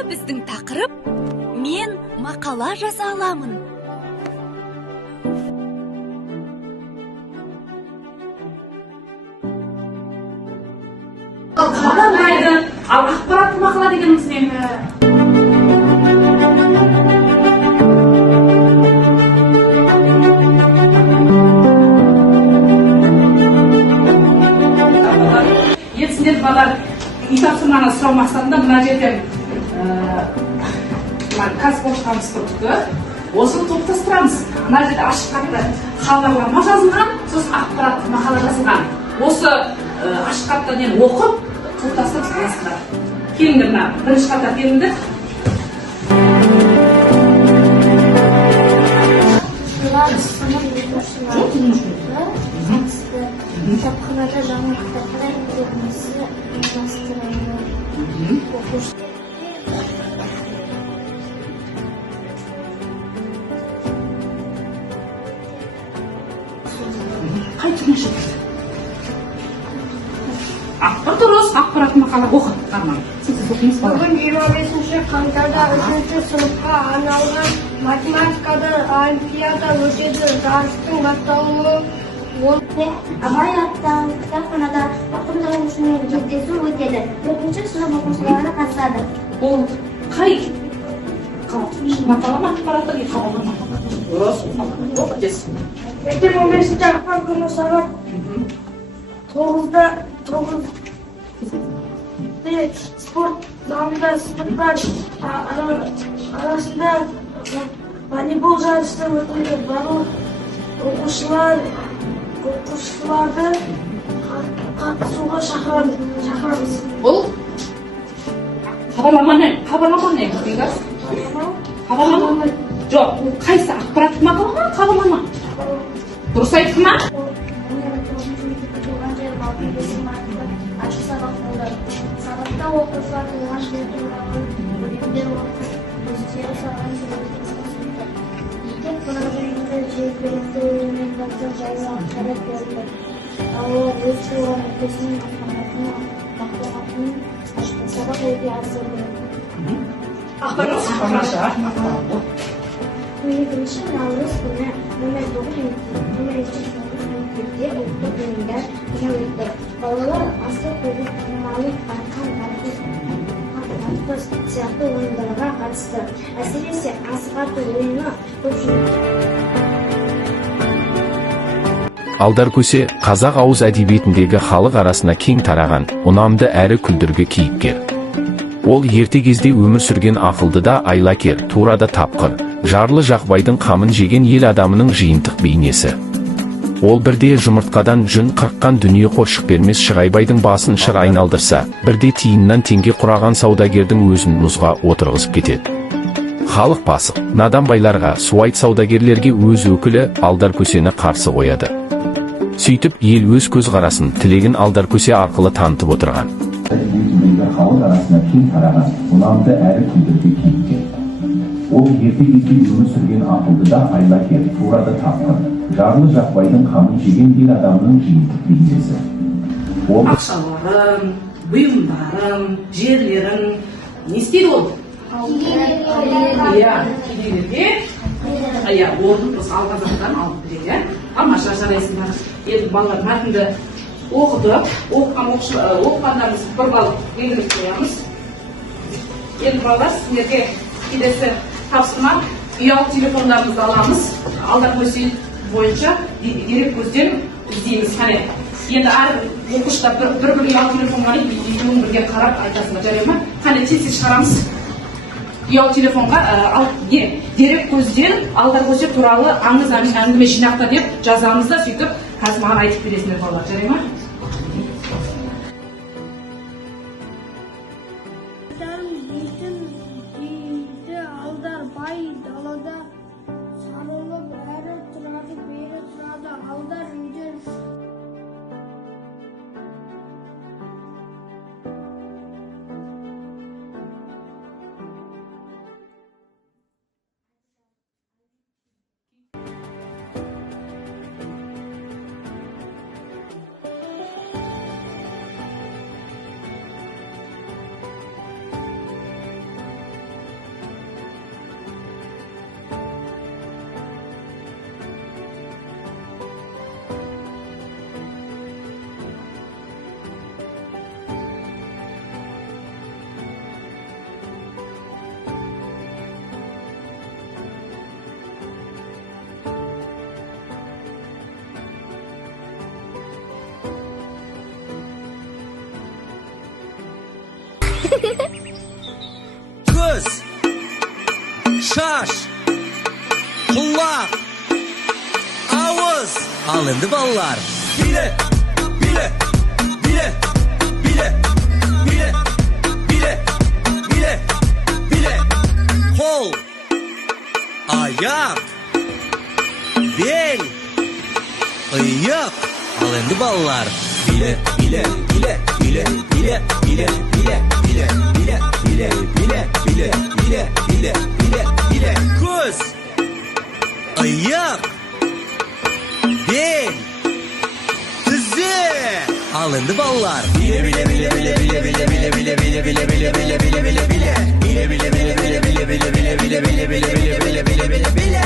Бүгінгі біздің тақырып «Мен мақала жаза аламын». Қабылдайды, ал ақпаратты мақала дегеніміз не? Сіздер балалар үй тапсырманы сұрау мақсатында мына жерден қазпоштамыз тұрды. Осыны топтастырамыз. Мына жерде ашық хатта хабарлама жазылған, сосын ақпаратты мақала жазылған. Осы ашық хаттан оқып, топтастырып қаласыздар. Келіңдер мына бірінші хаттар келіңдер. Кітапханада жаңа кітаптар көрмесі ұйымдастырылды. Қай түгінші? Дұрыс, ақпарат мақала оқы. Бүгін 25 қаңтарда 3-ші сыныпқа арналған математикада олимпиада өтеді. Жарыстың басталуы Абай атты кітапханада ақын жазушымен кездесу өтеді. 4-ші сынып оқушылары қатысады. Ол қай мақала ма ақпараты не қабылдама? Дұрыс, оқы тез. ертең 15 ақпан күні сағат 9-да спорт залында сыныптар арасында волейбол жарысы өтеді. Барлық оқушыларды қатысуға шақырамыз. Бұл хабарлама не? Дейгіз? Хабарлама? Жоқ, бұл қайсы ақпарат мақала ма? Хабарлама? Дұрыс айтты ма? Ашық сабақ болды. Сабақта оқушылар туған жер туралы өлеңдер оқып, өздері салған суреттерді түсірді. Мектеп қонақжайларында жергілікті өнерпаздар жайлы ақпарат берілді. Ал өз туған өлкесінің мақтанатын ашық сабақ өте асырды. Ақпарат мақала. 12 наурыз күні номер 9 мектепте ұлттық ойындар күні өтті. Балалар асық қойып танымалық арқан атпас сияқты ойындарға қатысты. Әсіресе асық ату ойыны көпшілік. Алдаркөсе қазақ ауыз әдебиетіндегі халық арасына кең тараған, ұнамды әрі күлдіргі кейіпкер. Ол ерте кезде өмір сүрген ақылды да айлакер, тура да тапқыр, жарлы Жақбайдың қамын жеген ел адамының жиынтық бейнесі. Ол бірде жұмыртқадан жүн қырыққан дүние қоршық бермес Шығайбайдың басын шыр айналдырса, бірде тиыннан теңге құраған саудагердің өзін мұзға отырғызып кетеді. Халық пасық, надан байларға, суайт саудагерлерге өз өкілі Алдаркөсені қарсы қояды. Сөйтіп, ел өз көзқарасын, тілегін Алдаркөсе арқылы танытып отырған. Халық арасына кең тараған, ұнамды әрі күлдіргі кейіпкер. Ол ерте кезде өмір сүрген ақылды да айлакер, тура да тапқыр, жарлы Жақбайдың қамын жеген ел адамының жиынтық бейнесі. Ақшаларың, бұйымдарың, жерлерің, не істейді ол? Кедейлерге орнын алғазақтан алып береді. Тамаша жарайсыңдар. Енді балалар мәтінді оқыдық, оқығандарымыз бір балл белгілеп қоямыз. Енді балалар сіздерге келесі тапсырма, ұялы телефондарымызды аламыз. Алдаркөсе бойынша дерек көзден іздейміз. Енді әр оқушыда бір ұялы телефон бар, екеуін бірге қарап айтасыңдар, жарай ма? Тез шығарамыз. Ұялы телефонға дерек көзден Алдаркөсе туралы аңыз әңгіме жинақта деп жазамыз да, сөйтіп қазір маған айтып бересіңдер балалар, жарай ма? Алдар бай далада сарылып әрі тұрады, бері тұрады. Алдар үйден Көз, шаш, құлақ, ауыз. Ал енді балалар. Биле, биле, биле, биле, биле, биле, биле, биле. Қол, аяқ, бел, иық. Ал енді балалар. Биле, биле, биле, биле, биле, биле, биле, биле, биле, биле, биле, биле, биле, биле, биле, биле. Көз, иық, бел, тізе. Ал енді балалар. Биле, биле, биле, биле, биле, биле, биле, биле, биле, биле, биле, биле, биле, биле, биле. Биле, биле, биле, биле, биле, биле, биле, биле, биле, биле, биле, биле, биле, биле, биле.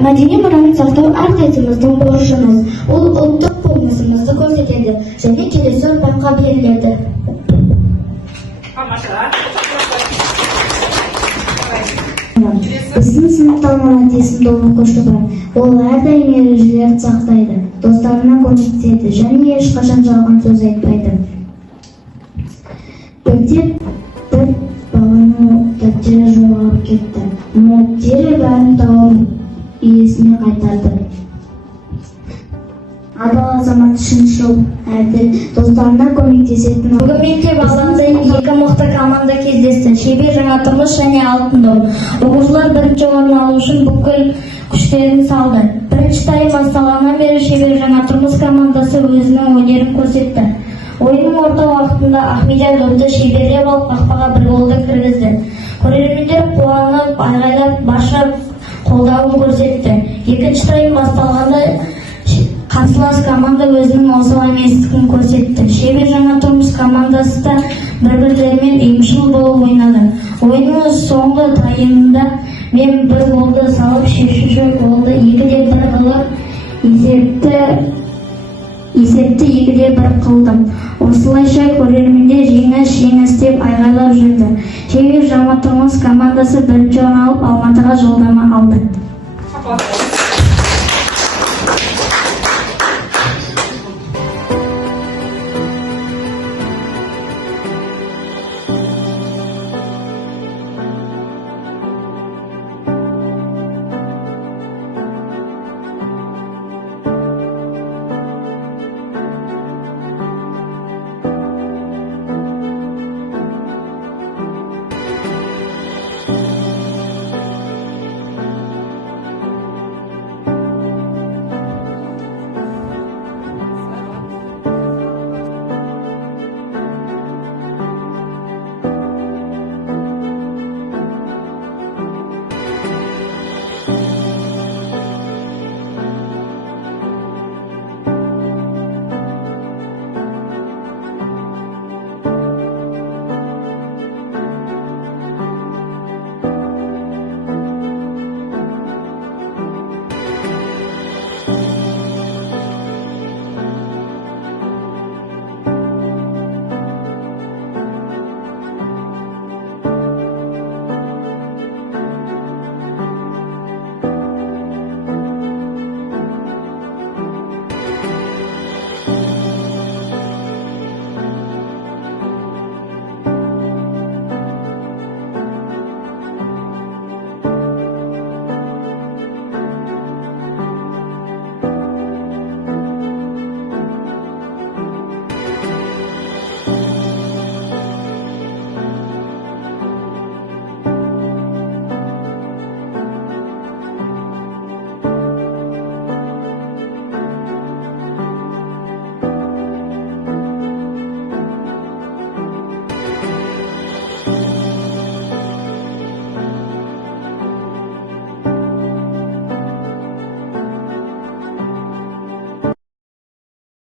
Мәдени мұраны сақтау әрқайсымыздың борышымыз. Ол ұлттық болмысымызды көрсетеді және келесі ұрпаққа беріледі. Тамаша. Біздің сыныпта Мұрат есімді оқушы бар. Ол әрдайым ережелерді сақтайды, достарына көмектеседі және ешқашан жалған сөз айтпайды. Бірде бір баланың дәптері жоғалып кетті. Мұрат дереу бәрін тауып иесіне қайтарды. Адал азамат, шыншыл, әділ, достарына көмектесетін. Бүгін мектеп алаңында екі мықты команда кездесті. Шебер жаңартылмыш және алтын дом. Оқушылар бірінші орын алу үшін бүкіл күштерін салды. Бірінші тайм басталғаннан бері шебер жаңартылмыш командасы өзінің өнерін көрсетті. Ойынның орта уақытында Ахмедияр допты шеберлеп алып қақпаға бір голды кіргізді. Көрермендер қуанып, айғайлап, барша қолдауын көрсетті. Екінші тайм басталғанда қарсылас команда өзінің осал еместігін көрсетті. Шебер жаңартылмыш командасы да бір-бірлерімен ұйымшыл болып ойнады. Ойынның соңғы тайымында мен бір голды салып, шешуші голды 2-1 қылып, есепті 2-1 қылдым. Осылайша көрермендер жеңіс деп айғайлап жүрді. Шебер жаңартылмыш командасы бірінші орын алып, Алматыға жолдама алды.